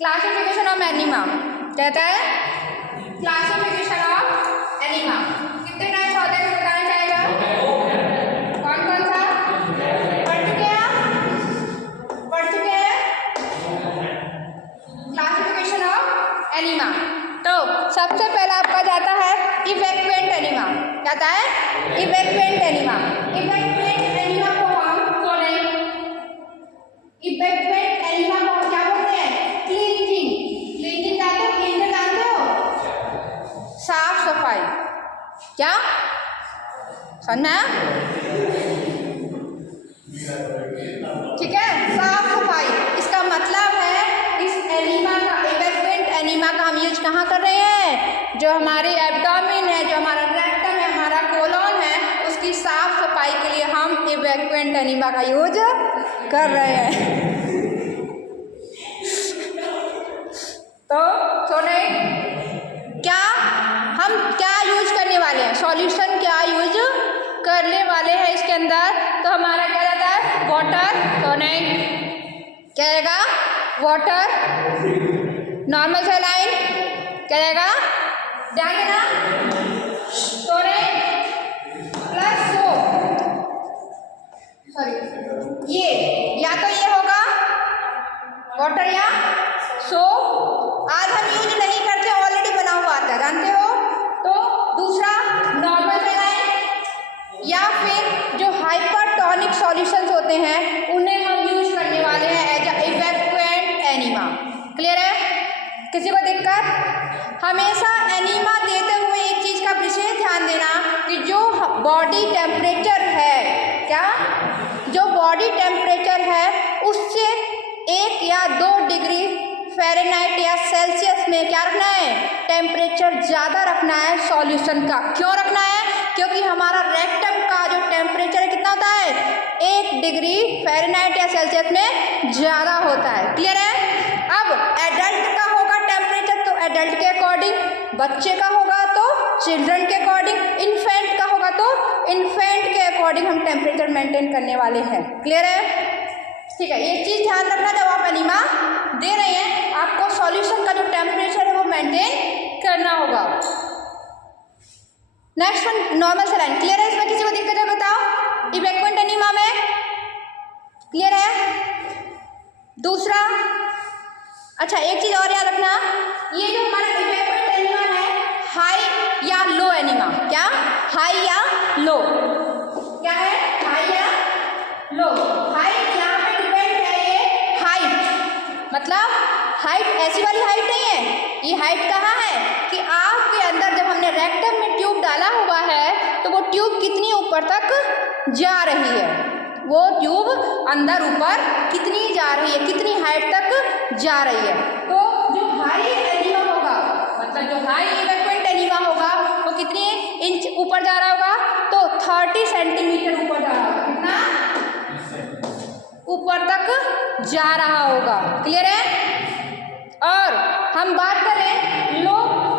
Classification of enema कहता है classification of enema. कितने टाइप्स होते हैं बताना चाहेगा? कौन कौन सा पढ़ चुके हैं? पढ़ चुके हैं क्लासिफिकेशन ऑफ एनीमा। तो सबसे पहला आपका जाता है इवैक्यूएंट एनीमा। कहता है इवैक्यूएंट एनीमा। इवैक्यूएंट एनीमा को हम इवैक्यूएंट एनीमा को क्या बोलते हैं? क्लींजिंग। क्लींजिंग जानते हो? क्लींजिंग जानते हो? साफ सफाई। क्या समझना? ठीक है, साफ सफाई। इसका मतलब है इस एनीमा का, इवैक्यूएंट एनीमा का हम यूज कहाँ कर रहे हैं? जो हमारी एब्डोमेन है, जो हमारा रेक्टम है, हमारा कोलन है, उसकी साफ सफाई के लिए हम इवैक्यूएंट एनीमा का यूज कर रहे हैं। तो सुने, क्या हम क्या यूज करने वाले हैं? सॉल्यूशन क्या यूज करने वाले हैं इसके अंदर? तो हमारा क्या रहता है? वाटर। तो नहीं क्या रहेगा? वाटर, नॉर्मल सैलाइन क्या रहेगा? ध्यान देना, प्लस सोप। सॉरी, ये या तो ये होगा वाटर या सोप। आज हम यूज नहीं करते, ऑलरेडी बना हुआ आता है, जानते हो। तो दूसरा नॉर्मल सैलाइन या फिर जो हाइपरटोनिक सॉल्यूशंस होते हैं उन्हें हम यूज करने वाले हैं as a evacuant enema. Clear है? किसी को दिक्कत? हमेशा एनीमा देते हुए एक चीज का विशेष ध्यान देना कि जो बॉडी टेम्परेचर है, क्या जो बॉडी टेम्परेचर है उससे 1 या 2 डिग्री फ़ारेनहाइट या सेल्सियस में क्या रखना है? टेम्परेचर ज़्यादा रखना है सॉल्यूशन का। क्यों रखना है? क्योंकि हमारा रेक्टम का जो टेम्परेचर कितना होता है? 1 डिग्री फ़ारेनहाइट या सेल्सियस में ज़्यादा होता है। क्लियर है? अब एडल्ट का होगा टेम्परेचर तो एडल्ट के अकॉर्डिंग, बच्चे का होगा तो चिल्ड्रन के अकॉर्डिंग, इन्फेंट का होगा तो इन्फेंट के अकॉर्डिंग हम टेम्परेचर मेंटेन करने वाले हैं। क्लियर है? ठीक है, एक चीज़ ध्यान रखना, जब आप एनीमा दे रहे हैं आपको सॉल्यूशन का जो टेम्परेचर है वो मेंटेन करना होगा। Next one normal saline. Clear है? इसमें किसी को दिक्कत है बताओ? इवैक्यूएंट एनीमा में क्लियर है? दूसरा, अच्छा एक चीज और याद रखना, ये जो हमारा इवैक्यूएंट एनीमा है, हाई या लो एनीमा। क्या? हाई या लो। क्या है? हाई या लो। हाई यहाँ पे डिपेंड है ये हाइट, मतलब हाइट ऐसी वाली हाइट नहीं है। ये हाइट कहाँ है कि आपके अंदर जब हमने रेक्टम में ट्यूब डाला हुआ है तो वो ट्यूब कितनी ऊपर तक जा रही है, वो ट्यूब अंदर ऊपर कितनी जा रही है, कितनी हाइट तक जा रही है। तो जो हाई एनीमा होगा, मतलब जो हाई इवैक्यूएंट एनीमा होगा वो कितनी इंच ऊपर जा रहा होगा? तो 30 सेंटीमीटर ऊपर जा रहा होगा। कितना ऊपर तक जा रहा होगा। क्लियर है? और हम बात करें लो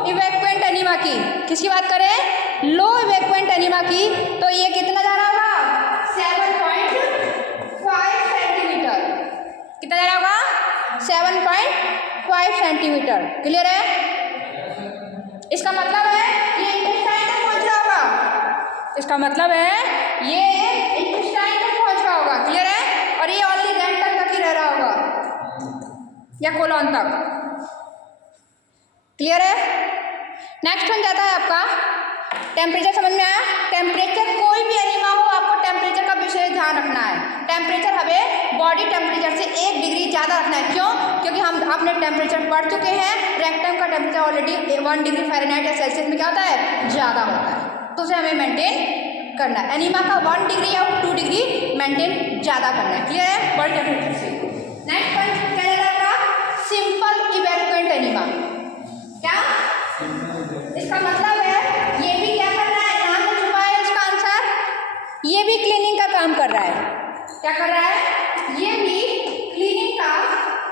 इवैक्यूएंट एनीमा की, किसकी बात करें? लो इवैक्यूएंट एनीमा की, तो ये कितना जा रहा होगा? 7.5 सेंटीमीटर। कितना जा रहा होगा? 7.5 सेंटीमीटर। क्लियर है? इसका मतलब है ये इंटेस्टाइन तक पहुंच रहा होगा। इसका मतलब है ये इंटेस्टाइन तक पहुंच रहा होगा। क्लियर है? और ये ओनली रेक्टम तक ही रह रहा होगा या कोलन तक। क्लियर है? नेक्स्ट वन जाता है आपका टेम्परेचर। समझ में आया? टेम्परेचर कोई भी एनीमा हो आपको टेम्परेचर का विशेष ध्यान रखना है। टेम्परेचर हमें बॉडी टेम्परेचर से 1 डिग्री ज़्यादा रखना है। क्यों? क्योंकि हम अपने टेम्परेचर पढ़ चुके हैं, रेक्टम का टेम्परेचर ऑलरेडी 1 डिग्री फ़ारेनहाइट या सेल्सियस में क्या होता है? ज़्यादा होता है। तो उसे हमें मेंटेन करना है। एनीमा का 1 डिग्री या 2 डिग्री मेंटेन ज़्यादा करना है। क्लियर है? बॉडी टेम्परेचर से। नेक्स्ट पॉइंट क्या रहता है आपका? Simple evacuant enema. क्या? इसका मतलब है ये भी क्या कर रहा है? यहाँ पे छुपा है इसका आंसर। ये भी क्लीनिंग का काम कर रहा है। क्या कर रहा है? ये भी क्लीनिंग का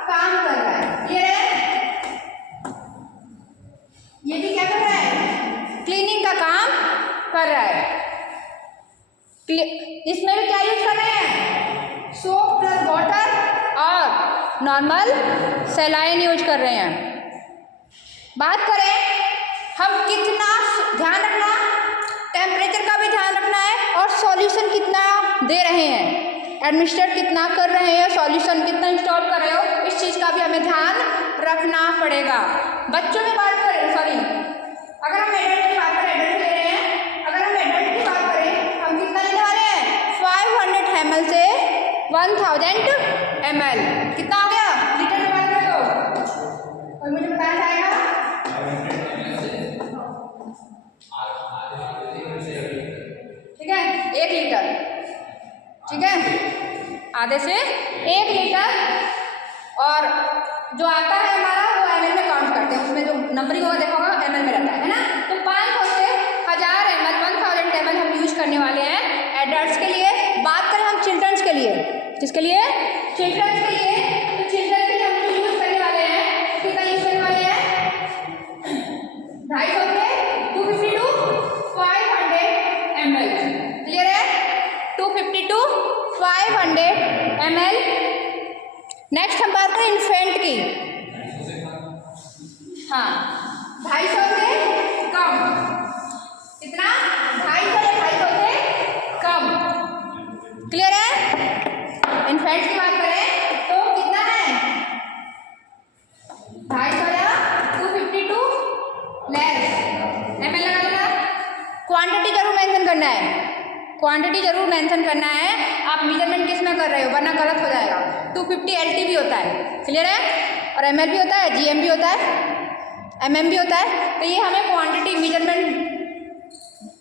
काम कर रहा है। क्लियर है? ये भी क्या कर रहा है? क्लीनिंग का काम कर रहा है। इसमें भी क्या यूज कर रहे हैं? सोप प्लस वाटर और नॉर्मल सलाइन यूज कर रहे हैं। बात करें हम कितना ध्यान रखना, टेम्परेचर का भी ध्यान रखना है और सॉल्यूशन कितना दे रहे हैं, एडमिनिस्ट्रेट कितना कर रहे हैं, सॉल्यूशन कितना इंस्टॉल कर रहे हो, इस चीज़ का भी हमें ध्यान रखना पड़ेगा। बच्चों की बात करें, सॉरी अगर हम एडल्ट की बात करें, एडल्ट ले रहे हैं, अगर हम एडल्ट की बात करें हम कितना लेने वाले हैं 500 ml से 1000 ml। कितना हो गया लीटर में बात करें तो, और मुझे बताया जाएगा ठीक है 1 लीटर, ठीक है आधे से 1 लीटर। और जो आता है हमारा वो ml में काउंट करते हैं, उसमें जो नंबरिंग होगा देखा होगा ml में रहता है ना। तो 500 से 1000 ml 1000 ml हम यूज करने वाले हैं एडल्ट्स के लिए। बात करें हम चिल्ड्रंस के लिए, किसके लिए, चिल्ड्रंस के लिए, तो चिल्ड्रंस के लिए हम जो यूज करने वाले हैं कितना यूज करने वाले हैं 250 से 250 to 500 ml। क्लियर है, 250 to 500 ml। नेक्स्ट हम बात करें इन्फेंट की, हाँ 250 से कम, कितना 250 या 250 से कम। क्लियर है, इन्फेंट की बात करें तो कितना है 250 या 250 टू लेस ml लगा देना। क्वांटिटी जरूर मेंशन करना है, क्वांटिटी जरूर मेंशन करना है। आप मेजरमेंट किस में कर रहे हो वरना गलत हो जाएगा। 250 LT भी होता है, क्लियर है, और ml भी होता है, GM भी होता है, mm भी होता है। तो ये हमें क्वांटिटी मेजरमेंट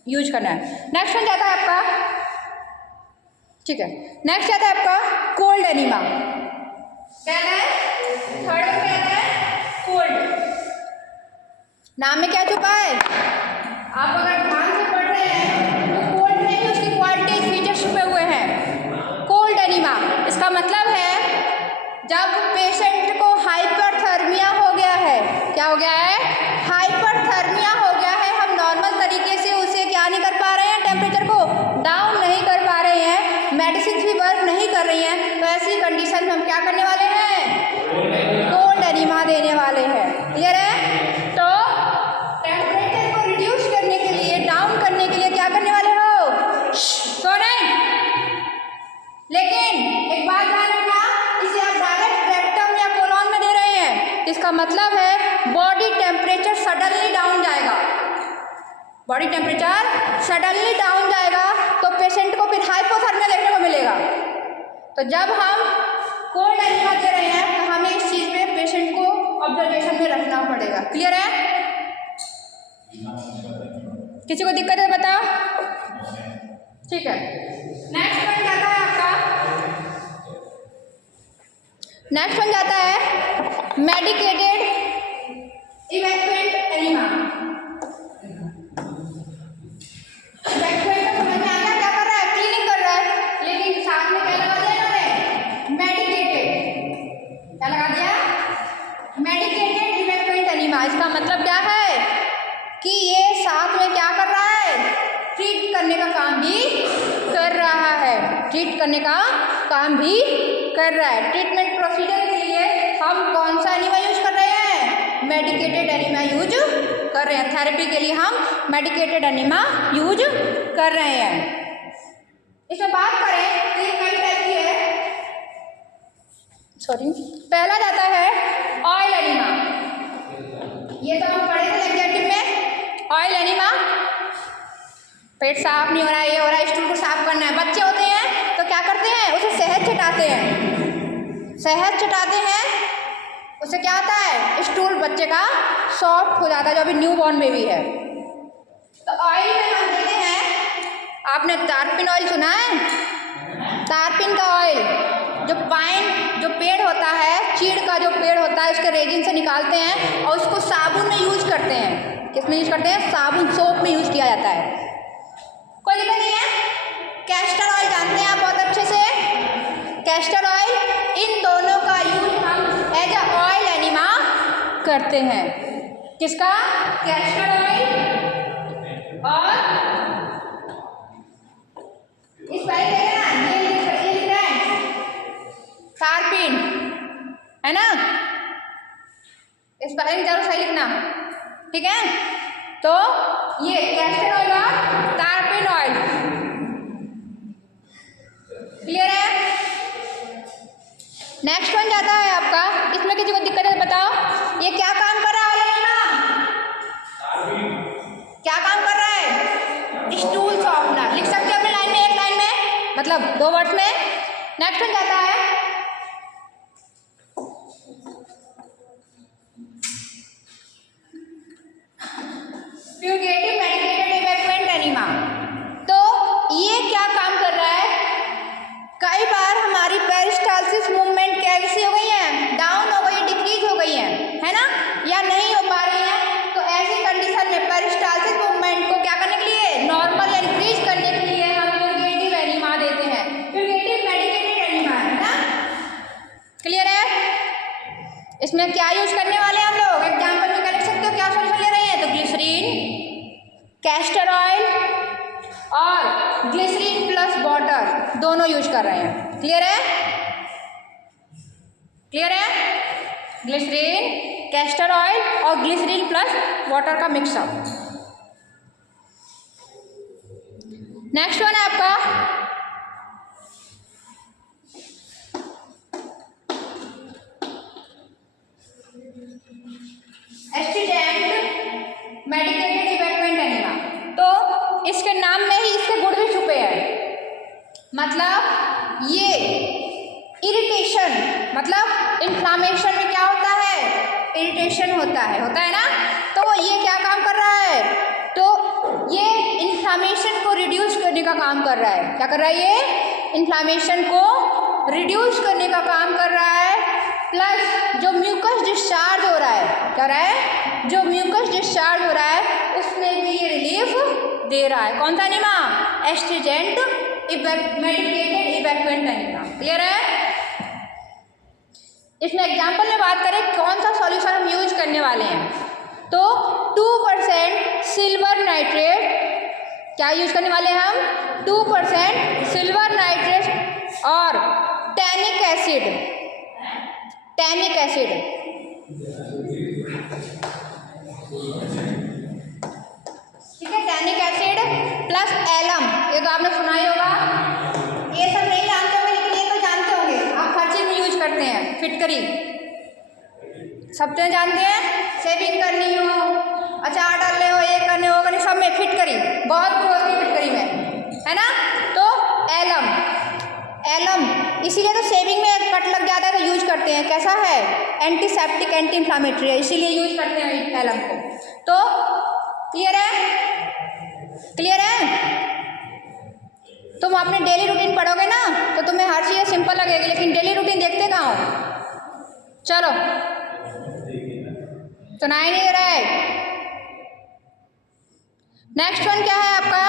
यूज करना है। नेक्स्ट वन जाता है आपका, ठीक है, नेक्स्ट आता है आपका कोल्ड एनीमा। क्या है, थर्ड में क्या है कोल्ड। नाम में क्या छुपा है, आप अगर ध्यान से पढ़ रहे हैं तो कोल्ड में भी उसकी क्वालिटी फीचर्स छुपे हुए हैं। कोल्ड एनीमा इसका मतलब है जब पेशेंट को हाइपरथर्मिया हो गया है, क्या हो गया है, हाइपरथर्मिया हो गया है, हम नॉर्मल तरीके से उसे क्या नहीं कर पा रहे हैं, टेम्परेचर को डाउन नहीं कर पा रहे हैं, मेडिसिन भी वर्क नहीं कर रही हैं, तो ऐसी कंडीशन में हम क्या करने वाले हैं, कोल्ड एनीमा देने वाले हैं। क्लियर है, तो टेम्परेचर को रिड्यूस करने के लिए, डाउन करने के लिए क्या करने वाले हो, सो नहीं। लेकिन एक बात ध्यान रखना, इसे आप डायरेक्ट रेक्टम या कोलॉन में दे रहे हैं, इसका मतलब है बॉडी टेम्परेचर सडनली डाउन जाएगा, बॉडी टेम्परेचर सडनली डाउन जाएगा तो पेशेंट को फिर हाइपोथर्मिया देखने को मिलेगा। तो जब हम कोल्ड एनीमा दे रहे हैं तो हमें इस चीज़ में पेशेंट को ऑब्जर्वेशन में रखना पड़ेगा। क्लियर है, किसी को दिक्कत है बताओ, ठीक है। नेक्स्ट वन जाता है आपका, नेक्स्ट वन जाता है मेडिकेटेड इवैक्यूएट एनीमा। इवैक्यूएट समझ में आ गया क्या कर रहा है, क्लीनिंग कर रहा है, लेकिन साथ में क्या लगा दिया इन्होंने, मेडिकेटेड, क्या लगा दिया, मेडिकेटेड इवैक्यूएट एनीमा। इसका मतलब क्या है कि ये साथ में क्या कर रहा है, ट्रीट करने का काम भी कर रहा है, ट्रीट करने का काम भी कर रहा है। ट्रीटमेंट प्रोसीजर के लिए हम कौन सा एनीमा यूज कर रहे हैं, मेडिकेटेड एनीमा यूज कर रहे हैं। थेरेपी के लिए हम मेडिकेटेड एनीमा यूज कर रहे हैं। इसमें बात करें तो ये कई टाइप की है, सॉरी, पहला जाता है ऑयल एनीमा। ये तो हम पढ़े थे एग्जेक्टिव में, ऑयल एनीमा, पेट साफ नहीं हो रहा है, ये हो रहा है, स्टूल को साफ करना है। बच्चे होते हैं तो क्या करते हैं, उसे शहद चटाते हैं, शहद चटाते हैं, उससे क्या होता है, स्टूल बच्चे का सॉफ्ट हो जाता है, जो अभी न्यू बॉर्न बेबी है। तो ऑयल में हम देते हैं, आपने तारपिन ऑयल सुना है, तारपिन का ऑयल, जो पाइन जो पेड़ होता है, चीड़ का जो पेड़ होता है उसके रेजिन से निकालते हैं और उसको साबुन में यूज करते हैं। किस में यूज करते हैं, साबुन, सोप में यूज किया जाता है, कोई दिक्कत नहीं है। कैस्टर ऑयल जानते हैं आप बहुत अच्छे से, कैस्टर ऑयल, इन दोनों का यूज हम एज अ ऑयल एनीमा करते हैं। किसका, कैस्टर ऑयल और इस बारे में ये लिख रहे हैं तारपिन, है ना। स्पेलिंग जरूर सही लिखना, ठीक है। तो ये कैस्टर ऑयल और तारपीन ऑयल, क्लियर है। नेक्स्ट वन जाता है आपका, इसमें किसी को दिक्कत है बताओ, ये क्या काम कर रहा है ना, क्या काम कर रहा है, स्टूल सॉफ्टनर। लिख सकते हो अपनी लाइन में, एक लाइन में, मतलब 2 वर्ड्स में। नेक्स्ट वन जाता है फ्यूगेटिव मेडिकेटेड इवैक्यूएंट एनिमा। तो ये क्या काम कर रहा है, कई बार हमारी पेरिस्टाल्सिस मूवमेंट कैसी हो गई है, डाउन हो गई, डिक्रीज हो गई है ना, या नहीं हो पा रही है। तो ऐसी कंडीशन में पेरिस्टाल्सिस मूवमेंट को क्या करने के लिए, नॉर्मल या इंक्रीज करने के लिए हम फ्यूगेटिव एनिमा देते हैं, फ्यूगेटिव मेडिकेटेड एनिमा, है ना, क्लियर है। इसमें क्या यूज करने वाले हैं हम लोग, एग्जाम्पल में क्या लिख सकते हो, क्या सॉल्यूशन ले रहे हैं, तो ग्लिसरीन, कैस्टर ऑयल और ग्लिसरीन प्लस वाटर दोनों यूज कर रहे हैं, क्लियर है, क्लियर है। ग्लिसरीन, कैस्टर ऑयल और ग्लिसरीन प्लस वाटर का मिक्सअप। नेक्स्ट वन है आपका एस्ट्रिजेंट मेडिकेटेड इवैक्यूएंट एनिमा। तो इसके नाम में ही इसके गुण भी छुपे हैं, मतलब ये इरिटेशन, मतलब इन्फ्लामेशन में क्या होता है, इरिटेशन होता है ना। तो ये क्या काम कर रहा है, तो ये इन्फ्लामेशन को रिड्यूस करने का काम कर रहा है। क्या कर रहा है, ये इन्फ्लामेशन को रिड्यूस करने का काम कर रहा है, प्लस जो म्यूकस डिस्चार्ज हो रहा है, क्या रहा है, जो म्यूकस डिस्चार्ज हो रहा है उसमें भी ये रिलीफ दे रहा है। कौन सा enema, astringent medicated evacuant enema, clear है। इसमें एग्जाम्पल में बात करें कौन सा सॉल्यूशन हम यूज करने वाले हैं, तो 2% सिल्वर नाइट्रेट, क्या यूज करने वाले हैं हम, 2% सिल्वर नाइट्रेट और टैनिक एसिड, टैनिक एसिड, ठीक है, टैनिक एसिड प्लस एलम, ये तो आपने सुना ही होगा, ये सब नहीं जानते होंगे लेकिन ये तो जानते होंगे, आप हर चीज में यूज करते हैं। फिटकरी सब तो जानते हैं, सेविंग करनी हो, अचार डालने हो, ये करने हो, करने सब में फिटकरी बहुत होती है फिटकरी में, है ना। तो एलम, एलम इसीलिए तो सेविंग में कट लग जाता है तो यूज करते हैं, कैसा है, एंटीसेप्टिक, एंटी इन्फ्लामेटरी है, इसीलिए यूज करते हैं एलम को। तो क्लियर है, क्लियर है। तुम अपने डेली रूटीन पढ़ोगे ना तो तुम्हें हर चीज़ सिंपल लगेगी, लेकिन डेली रूटीन देखते कहाँ हो, चलो सुना ही नहीं दे रहा है। नेक्स्ट वन क्या है आपका,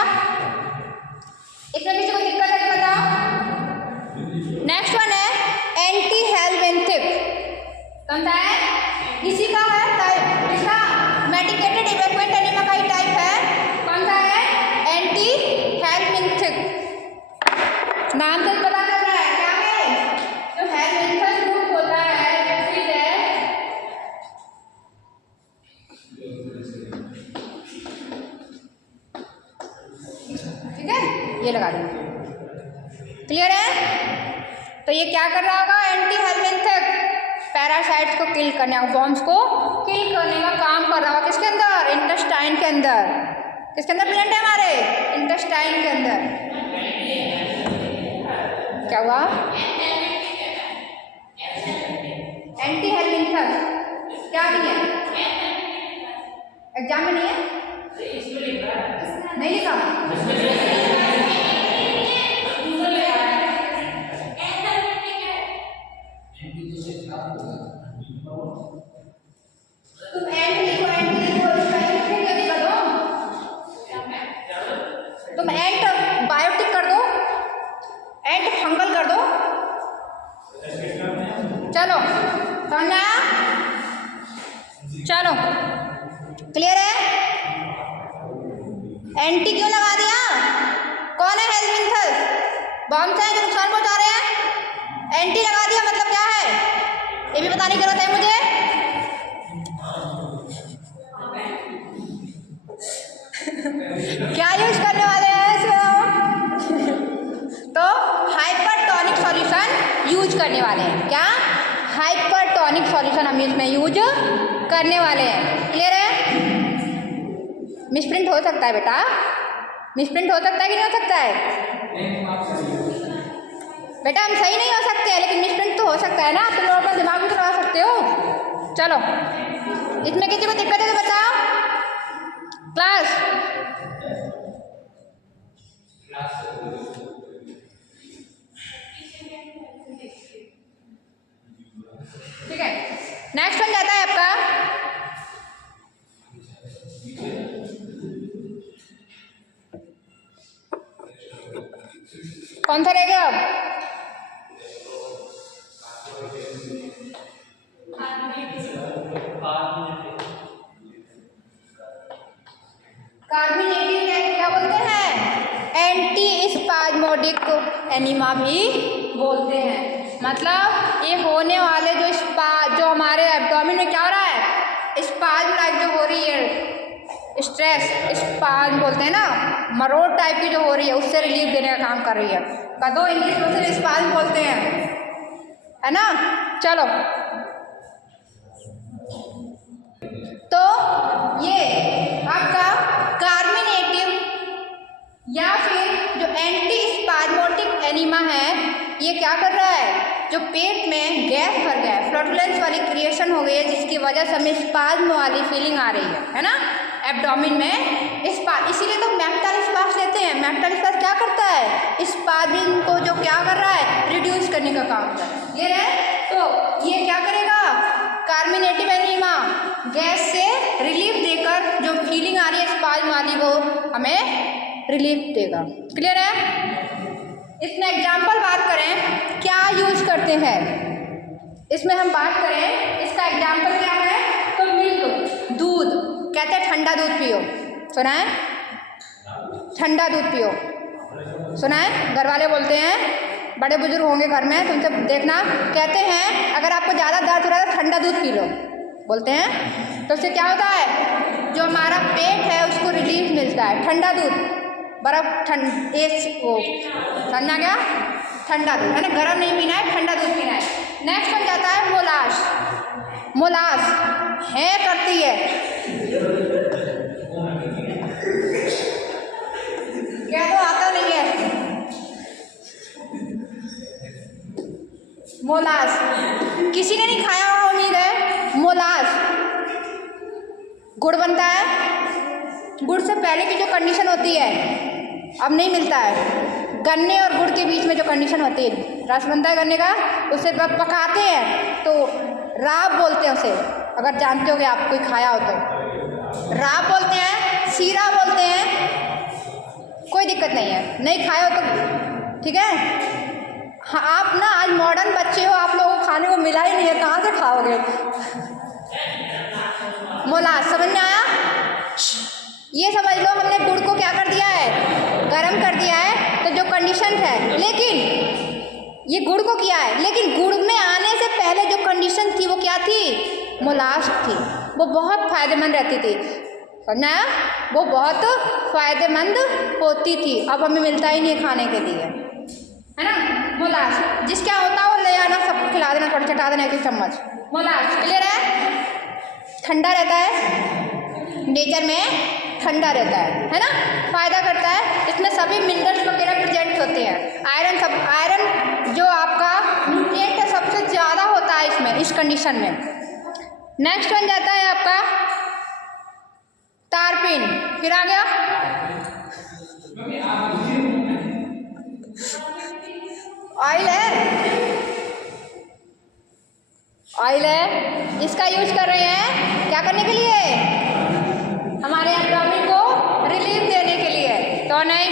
इसमें किसी को दिक्कत है बताओ। नेक्स्ट वन है एंटी हेलमिंथिक, कौन सा है, इसी का है टाइप, इसका मेडिकेटेड इवैक्यूएंट एनिमा का ही टाइप है, कौन सा है, एंटी हेलमिंथिक। नाम से पता चल रहा है क्या है, जो हेलमिंथस ग्रुप होता है, ठीक है, ठीक है, ये लगा देंगे, क्लियर है। तो ये क्या कर रहा होगा, एंटी हेलमिंथिक, पैरासाइट्स को किल करने, वॉर्म्स को किल करने का काम कर रहा होगा, किसके अंदर, इंटेस्टाइन के अंदर, किसके अंदर प्लेंट है हमारे, इंटेस्टाइन के अंदर। क्या हुआ, एंटी हेलमिंथस क्या नहीं है, एग्जाम में नहीं है, नहीं लिखा, तुम एंट लिखो, एंट लिखो, जल्दी कर दो, तुम एंट बायोटिक कर दो, एंट फंगल कर दो, चलो समझा, चलो क्लियर है। एंटी क्यों लगा दिया, कौन है हेलमिंथस, बॉम्ब्स हैं जो नुकसान पहुंचा रहे हैं, एंटी लगा दिया मतलब क्या है, ये भी बताने की जरूरत है मुझे? क्या यूज करने वाले हैं इसमें? तो हाइपरटोनिक सॉल्यूशन यूज करने वाले हैं। क्या? हाइपरटोनिक सॉल्यूशन हम इसमें यूज करने वाले हैं। क्लियर है? मिसप्रिंट हो सकता है बेटा, मिसप्रिंट हो सकता है कि नहीं हो सकता है बेटा? हम सही नहीं हो सकते हैं लेकिन मिसप्रिंट तो हो सकता है ना। तुम लोग अपना दिमाग भी तो लगा सकते हो। चलो, इसमें किसी को दिक्कत है तो बताओ क्लास। ठीक है, नेक्स्ट वन जाता है आपका कौन सा रहेगा अब? कार्बोनेटिक क्या बोलते हैं? एंटी स्पाज्मोडिक एनीमा भी बोलते हैं। मतलब ये होने वाले जो हमारे एब्डोमेन में क्या हो रहा है, स्पाज्म टाइप जो हो रही है, स्ट्रेस स्पाज्म बोलते हैं ना, मरोड़ टाइप की जो हो रही है, उससे रिलीफ देने का काम कर रही है। कदो इंग्लिश में से स्पाज्म बोलते हैं, है ना। चलो, तो ये आपका कार्मिनेटिव या फिर जो एंटी स्पाज्मोटिक एनीमा है, ये क्या कर रहा है, जो पेट में गैस भर गया है, फ्लटुलेंस वाली क्रिएशन हो गई है, जिसकी वजह से हमें स्पाज्म वाली फीलिंग आ रही है ना एब्डोमेन में। इसीलिए तो मैक्टल स्पास लेते हैं। मैक्टल स्पास क्या करता है, स्पाज्म को जो क्या कर रहा है, रिड्यूस करने का काम कर रहा है। ये है, तो ये क्या करेगा, कार्मिनेटिव एनीमा गैस से रिलीफ देकर जो फीलिंग आ रही है स्पाज्म वाली, वो हमें रिलीफ देगा। क्लियर है? इसमें एग्जाम्पल बात करें क्या यूज करते हैं, इसमें हम बात करें, इसका एग्जाम्पल क्या है, तो मिल्क, दूध, कहते हैं ठंडा दूध पियो, सुना है? ठंडा दूध पियो, सुना है? घर वाले बोलते हैं, बड़े बुजुर्ग होंगे घर में, तुमसे देखना, कहते हैं अगर आपको ज़्यादा दर्द हो रहा है तो ठंडा दूध पी लो, बोलते हैं। तो उससे क्या होता है, जो हमारा पेट है उसको रिलीफ मिलता है। ठंडा दूध, बर्फ ठंडा क्या, ठंडा दूध है ना, गर्म नहीं पीना है, ठंडा दूध पीना है। नेक्स्ट बन जाता है मोलास। मोलास है करती है, क्या तो आता नहीं है। मोलास किसी ने नहीं खाया हुआ उम्मीद है। मोलास गुड़ बनता है, गुड़ से पहले की जो कंडीशन होती है अब नहीं मिलता है। गन्ने और गुड़ के बीच में जो कंडीशन होती है, रस बनता है गन्ने का, उसे पकाते हैं तो राब बोलते हैं उसे, अगर जानते होगे आप, कोई खाया हो तो। राब बोलते हैं, सीरा बोलते हैं, कोई दिक्कत नहीं है, नहीं खाए हो तो ठीक है। हाँ, आप ना आज मॉडर्न बच्चे हो, आप लोगों को खाने को मिला ही नहीं है, कहाँ से खाओगे। मोलास समझ में आया? ये समझ लो हमने गुड़ को क्या कर दिया है, गर्म कर दिया है, तो जो कंडीशन है, लेकिन ये गुड़ को किया है, लेकिन गुड़ में आने से पहले जो कंडीशन थी वो क्या थी, मोलास थी। वो बहुत फायदेमंद रहती थी, समझा? वो बहुत फायदेमंद होती थी, अब हमें मिलता ही नहीं खाने के लिए, है ना। मोलास जिसका होता है वो ले आना, सबको खिला देना, थोड़ा चटा देना एक चम्मच। मोलास क्लियर है? ठंडा रहता है, नेचर में ठंडा रहता है ना, फायदा करता है। इसमें सभी मिनरल्स वगैरह प्रेजेंट होते हैं। आयरन जो आपका न्यूट्रिएंट है सबसे ज़्यादा होता है इसमें, इस कंडीशन में। नेक्स्ट बन जाता है आपका तारपीन, फिर आ गया ऑयल है, इसका यूज कर रहे हैं क्या करने के लिए, हमारे एब्डोमेन को रिलीफ देने के लिए, तो नहीं।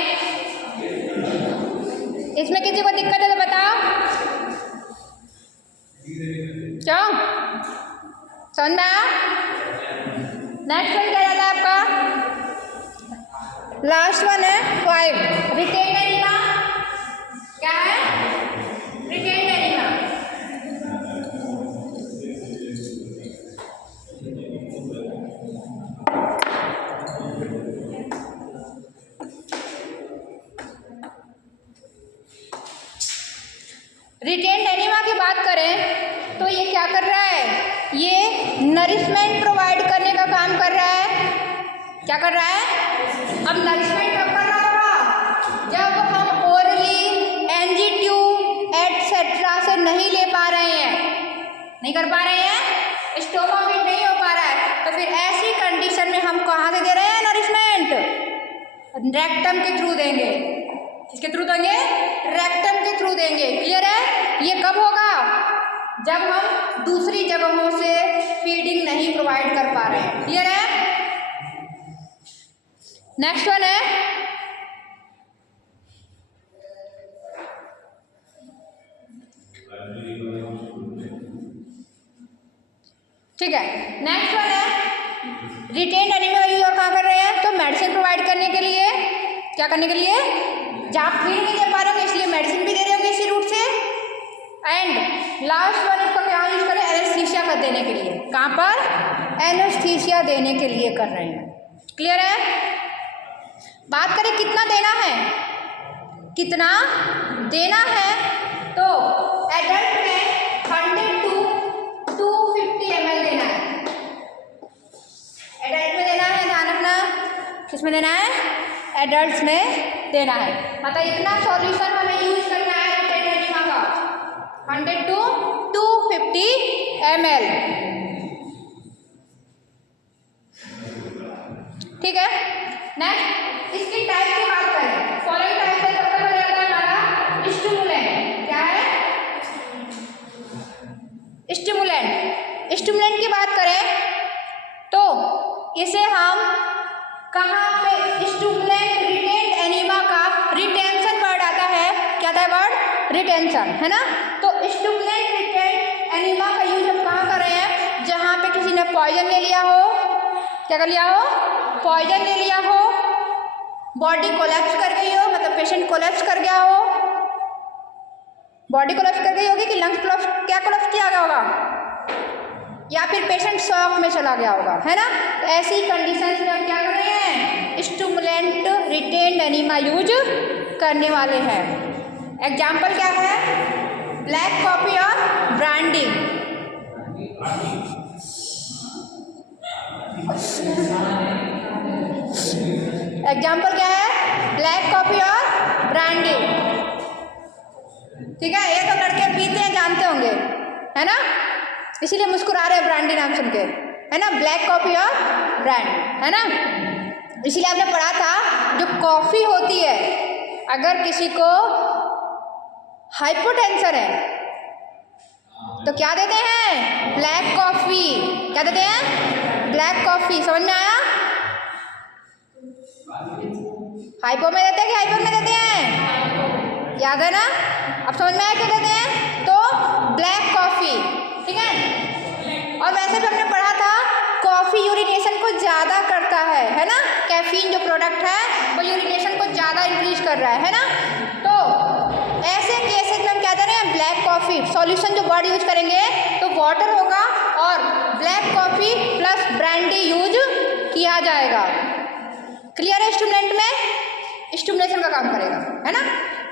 इसमें किसी को दिक्कत है तो बताओ, क्यों समझ में आया? नेक्स्ट वन क्या रहता है आपका, लास्ट वन है 5 रिटेन एनीमा। क्या है? Retain enema. नरिशमेंट प्रोवाइड करने का काम कर रहा है। क्या कर रहा है? अब नरिशमेंट कब कर रहा होगा? जब हम ओरली NG2 एटसेट्रा से नहीं ले पा रहे हैं, नहीं कर पा रहे हैं, स्टोमा में नहीं हो पा रहा है, तो फिर ऐसी कंडीशन में हम कहाँ से दे रहे हैं नरिशमेंट? रेक्टम के थ्रू देंगे। किसके थ्रू देंगे? रेक्टम के थ्रू देंगे। क्लियर है? ये कब होगा? जब हम दूसरी जगहों से फीडिंग नहीं प्रोवाइड कर पा रहे हैं। क्लियर है? नेक्स्ट वन है ठीक है, नेक्स्ट वन है रिटेन एनिमल यूज। और कहाँ कर रहे हैं? तो मेडिसिन प्रोवाइड करने के लिए। क्या करने के लिए? जहाँ फीड नहीं दे पा रहे होंगे इसलिए मेडिसिन भी दे रहे होंगे इसी रूट से। एंड लास्ट वन इसका क्या यूज करें? एनेस्थीसिया कर देने के लिए। कहाँ पर? एनेस्थीसिया देने के लिए कर रहे हैं। क्लियर है? बात करें कितना देना है, कितना देना है, तो एडल्ट में 100 to 250 ml देना है। एडल्ट में देना है, ध्यान रखना। किसमें देना है? एडल्ट में देना है। मतलब इतना सॉल्यूशन हमें यूज करना है रिटेन एनिमा का, 100 to 250 ml। ठीक है, नेक्स्ट इसकी टाइप की बात करें। फॉलोइंग टाइप से सबसे पहले आता है हमारा स्टिमुलेंट। क्या है? स्टिमुलेंट। स्टिमुलेंट की बात करें तो इसे हम कहाँ पे? स्टिमुलेंट रिटेन एनिमा का रिटेंशन वर्ड आता है। क्या आता है वर्ड? रिटेंशन, है ना। तो स्टिमुलेंट रिटेन एनिमा का यूज हम कहाँ कर रहे हैं? जहाँ पे किसी ने पॉइजन ले लिया हो। क्या कर लिया हो? पॉइजन ले लिया हो, बॉडी कोलैप्स कर गई हो, मतलब पेशेंट कोलैप्स कर गया हो। बॉडी कोलैप्स कर गई होगी कि लंग्स कोलैप्स? क्या कोलैप्स किया गया होगा? या फिर पेशेंट शॉक में चला गया होगा, है ना। तो ऐसी कंडीशंस में हम क्या कर रहे हैं? स्टिमुलेंट रिटेन एनिमा यूज करने वाले हैं। एग्जाम्पल क्या है? ब्लैक कॉफी और ब्रांडी। एग्जाम्पल क्या है? ब्लैक कॉफी और ब्रांडी। ठीक है, ये तो लड़के पीते हैं, जानते होंगे, है ना, इसीलिए मुस्कुरा रहे हैं ब्रांडी नाम सुन के, है ना। ब्लैक कॉफी और ब्रांड, है ना। इसीलिए आपने पढ़ा था जो कॉफ़ी होती है, अगर किसी को हाइपोटेंशन है तो क्या देते हैं? Black coffee. क्या देते हैं? Black coffee. समझ में आया? हाइपो में देते हैं कि हाइपर में देते हैं? याद है ना? अब समझ में आया क्यों देते हैं? तो ब्लैक कॉफ़ी। ठीक है, और वैसे भी हमने पढ़ा था कॉफ़ी यूरिनेशन को ज़्यादा करता है ना। कैफीन जो प्रोडक्ट है वो यूरिनेशन को ज़्यादा इंक्रीज कर रहा है ना। तो ऐसे केसेस में हम क्या दे रहे हैं? Black coffee. सॉल्यूशन जो वर्ड यूज करेंगे तो वाटर होगा और black coffee plus brandy use किया जाएगा। क्लियर है? स्टिमुलेंट में स्टिमुलेशन का काम करेगा, है ना।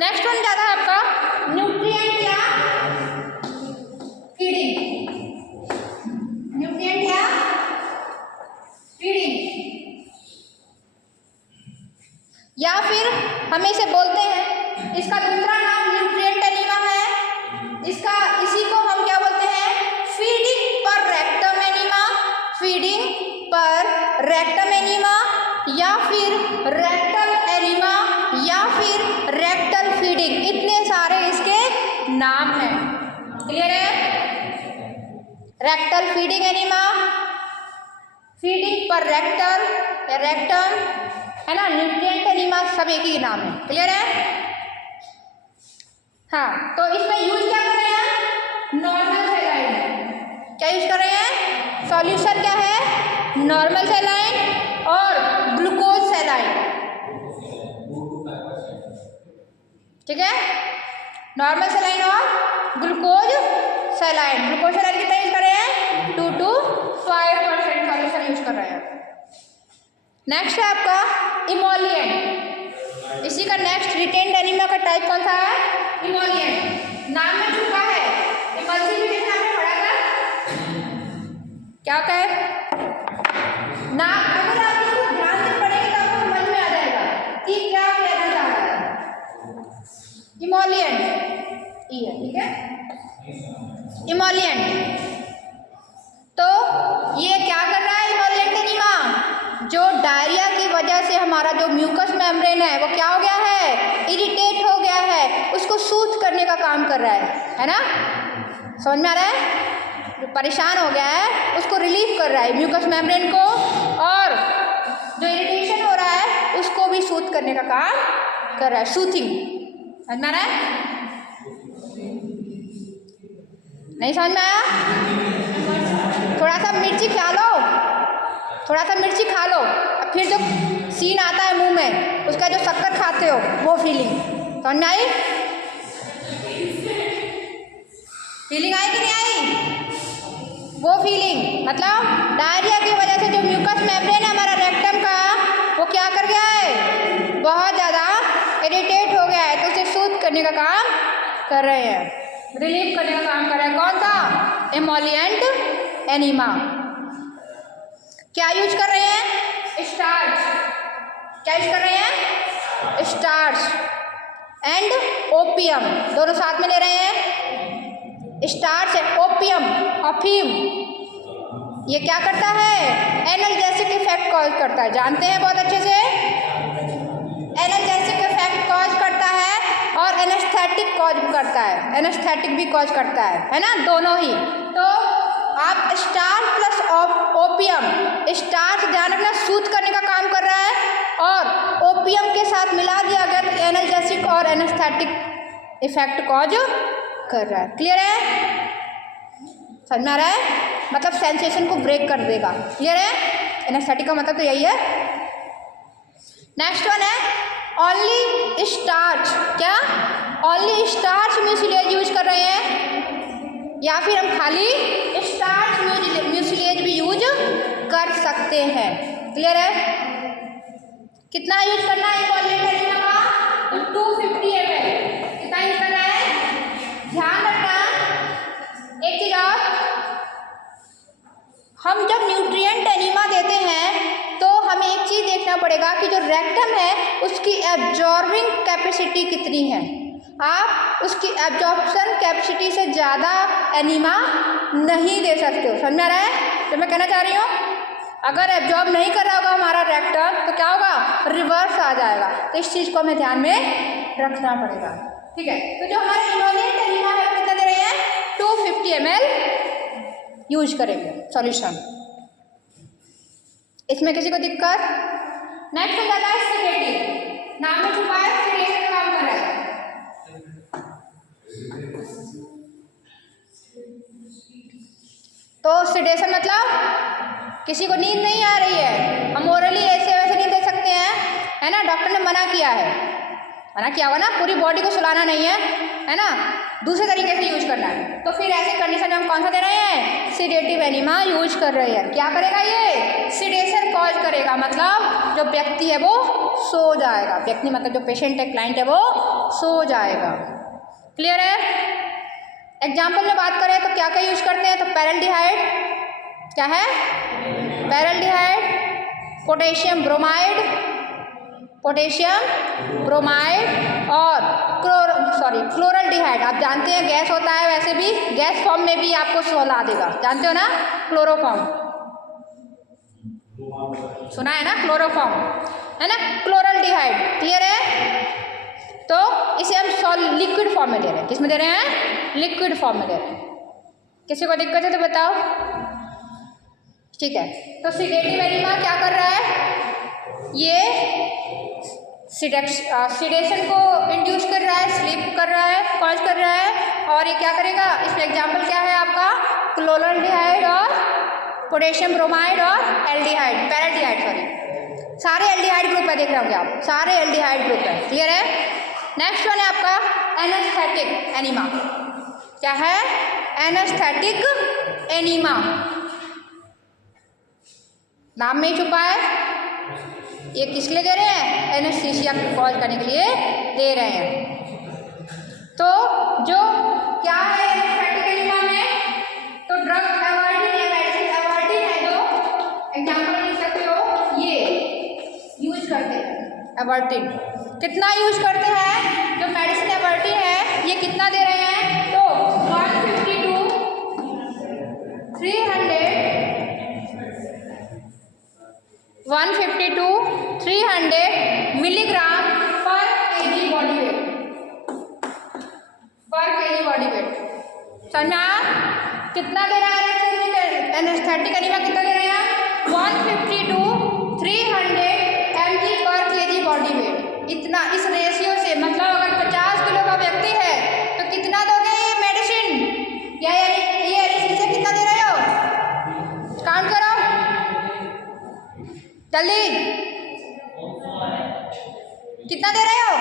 नेक्स्ट वन क्या था आपका? न्यूट्रिएंट या फीडिंग। न्यूट्रिएंट या फीडिंग, या फिर हम इसे बोलते हैं, इसका दूसरा नाम न्यूट्रिएंट एनीमा है। इसी को हम क्या बोलते हैं? फीडिंग पर रेक्टम एनीमा। फीडिंग पर रेक्टम एनीमा, या फिर रेक्टल एनीमा, या फिर रेक्टल फीडिंग। इतने सारे इसके नाम हैं। क्लियर है? रेक्टल फीडिंग एनीमा, फीडिंग पर रेक्टल या रेक्टम, है ना, न्यूट्रिएंट एनीमा, सब एक ही नाम है। क्लियर है? हाँ, तो इसमें यूज क्या कर रहे हैं? Normal saline. क्या यूज कर रहे हैं? सॉल्यूशन क्या है? नॉर्मल सेलाइन और ग्लूकोज सेलाइन। ठीक है, नॉर्मल सेलाइन और ग्लूकोज सेलाइन। ग्लूकोज सेलाइन कितना यूज कर रहे हैं? 2 to 5% सॉल्यूशन यूज कर रहे हैं। नेक्स्ट है आपका इमोलिएंट। इसी का नेक्स्ट रिटेन्ड एनीमा का टाइप कौन सा है? इमोलिएंट। नाम में चुका है, इमल्सिफिकेशन आपने पढ़ा था, क्या होता है ना, अगर आप इसको ध्यान से पढ़ेंगे तो आपको समझ में आ जाएगा कि क्या कहना चाह रहा है। इमोलिएंट ई है, ठीक है, इमोलिएंट। तो ये क्या कर रहा है इमोलिएंट एनीमा, जो डायरिया की वजह से हमारा जो म्यूकस मेम्ब्रेन है वो क्या हो गया है, इरिटेट हो गया है, उसको सूथ करने का काम कर रहा है ना, समझ में आ रहा है। जो परेशान हो गया है उसको रिलीफ कर रहा है म्यूकस मेम्ब्रेन को, और जो इरिटेशन हो रहा है उसको भी सूथ करने का काम कर रहा है, सूथिंग। समझ में आ रहा है, नहीं समझ में आया? थोड़ा सा मिर्ची खा लो, थोड़ा सा मिर्ची खा लो, अब फिर जो सीन आता है मुंह में उसका, जो शक्कर खाते हो वो फीलिंग समझ में आई? फीलिंग आई कि नहीं आई? वो फीलिंग मतलब डायरिया की वजह से जो म्यूकस मेम्ब्रेन है हमारा रेक्टम का, वो क्या कर गया है, बहुत ज़्यादा इरिटेट हो गया है, तो उसे सूथ करने का काम कर रहे हैं, रिलीफ करने का काम कर रहा है। कौन सा, इमोलिएंट एनीमा। क्या यूज कर रहे हैं, स्टार्च। क्या यूज कर रहे हैं, स्टार्च एंड ओपियम, दोनों साथ में ले रहे हैं। स्टार्च है, ओपियम, अफीम, ये क्या करता है, एनाल्जेसिक इफेक्ट कॉज करता है, जानते हैं बहुत अच्छे से, एनाल्जेसिक इफेक्ट कॉज करता है और एनेस्थेटिक कॉज करता है, एनेस्थेटिक भी कॉज करता है ना, दोनों ही। तो आप स्टार्च प्लस ओपियम, स्टार्च ध्यान रखना सूथ करने का काम कर रहा है, और ओपियम के साथ मिला दिया गया तो एनाल्जेसिक और एनेस्थेटिक इफेक्ट कॉज कर रहा है। क्लियर है, समझ में आ रहा है, मतलब सेंसेशन को ब्रेक कर देगा। क्लियर है, एनेस्थेटिक का मतलब तो यही है। नेक्स्ट वन है ओनली स्टार्च। क्या, ओनली स्टार्च म्यूसिलेज यूज कर रहे हैं, या फिर हम खाली स्टार्च म्यूसिलेज भी यूज कर सकते हैं। क्लियर है, कितना यूज करना है इमोलिएंट एनीमा का, तो 250 ml कितना यूज करना है। ध्यान रखना एक चीज और, हम जब न्यूट्रिएंट एनीमा देते हैं तो हमें एक चीज देखना पड़ेगा कि जो रेक्टम है उसकी एब्जॉर्बिंग कैपेसिटी कितनी है। आप उसकी एब्जॉर्प्शन कैपेसिटी से ज़्यादा एनीमा नहीं दे सकते हो। समझ में आ रहा है जो मैं कहना चाह रही हूँ? अगर एब्जॉर्ब नहीं कर रहा होगा हमारा रेक्टम तो क्या होगा, रिवर्स आ जाएगा। तो इस चीज़ को हमें ध्यान में रखना पड़ेगा। ठीक है, तो जो हमारे इमोलिएंट एनीमा है कितना दे रहे हैं, 250 ml यूज करेंगे सॉल्यूशन। इसमें किसी को दिक्कत? नेक्स्ट हो जाता है सेडेटिव, नाम में छुपा है सेडेशन का काम कर रहा है। तो सेडेशन मतलब किसी को नींद नहीं आ रही है, हम ओरली ऐसे वैसे नहीं दे सकते हैं, है ना, डॉक्टर ने मना किया है, मना किया हुआ ना, पूरी बॉडी को सुलाना नहीं है ना, दूसरे तरीके से यूज करना है। तो फिर ऐसे कंडीशन में हम कौन सा दे रहे हैं, सेडेटिव एनीमा यूज कर रहे हैं। क्या करेगा ये, सेडेशन कॉज करेगा, मतलब जो व्यक्ति है वो सो जाएगा, व्यक्ति मतलब जो पेशेंट है, क्लाइंट है, वो सो जाएगा। क्लियर है? एग्जाम्पल में बात करें तो क्या क्या यूज करते हैं, तो पैराल्डिहाइड, क्या है, पैराल्डिहाइड, पोटेशियम ब्रोमाइड, और क्लोरल्डिहाइड। आप जानते हैं गैस होता है, वैसे भी गैस फॉर्म में भी आपको सुला देगा, जानते हो ना, क्लोरोफॉर्म, सुना है ना, क्लोरोफॉर्म है ना, क्लोरल्डिहाइड। क्लियर है? तो इसे हम लिक्विड फॉर्म में दे रहे हैं, किसमें दे रहे हैं, लिक्विड फॉर्म में दे रहे हैं। किसी को दिक्कत है तो बताओ। ठीक है, तो सेडेटिव एनीमा क्या कर रहा है, ये सिडेशन को इंड्यूस कर रहा है, स्लीप कर रहा है, कॉज कर रहा है। और ये क्या करेगा, इसमें एग्जाम्पल क्या है आपका, क्लोरल्डिहाइड और पोटेशियम ब्रोमाइड और एल्डिहाइड, पैराल्डिहाइड, सॉरी, सारे एल्डिहाइड ग्रुप है, देख रहे होंगे आप, सारे एल्डिहाइड ग्रुप है। क्लियर है? नेक्स्ट वन है आपका एनेस्थेटिक एनीमा। क्या है, एनेस्थेटिक एनीमा, नाम में ही छुपा है। ये किस लिए दे रहे हैं, एनेस्थीसिया कॉज करने के लिए दे रहे हैं। तो जो क्या है एनेस्थेटिक एनीमा में, तो ड्रग अवॉइडिंग या मेडिसिन अवॉइडिंग एबर्टिन कितना यूज करते हैं? जो मेडिसिन एबर्टिन है ये कितना दे रहे हैं? तो 150 मिलीग्राम पर केजी बॉडी वेट। समझ में आया? कितना दे रहा है एनेस्थेटिक एनिमा कितना दे रहे हैं? 150 to 300 mg पर केजी बॉडी वेट। इतना इस रेशियो से मतलब अगर 50 किलो का व्यक्ति है तो कितना दोगे ये मेडिसिन या ये एनेस्थीसिया कितना दे रहे हो? काउंट करो जल्दी, कितना दे रहे हो?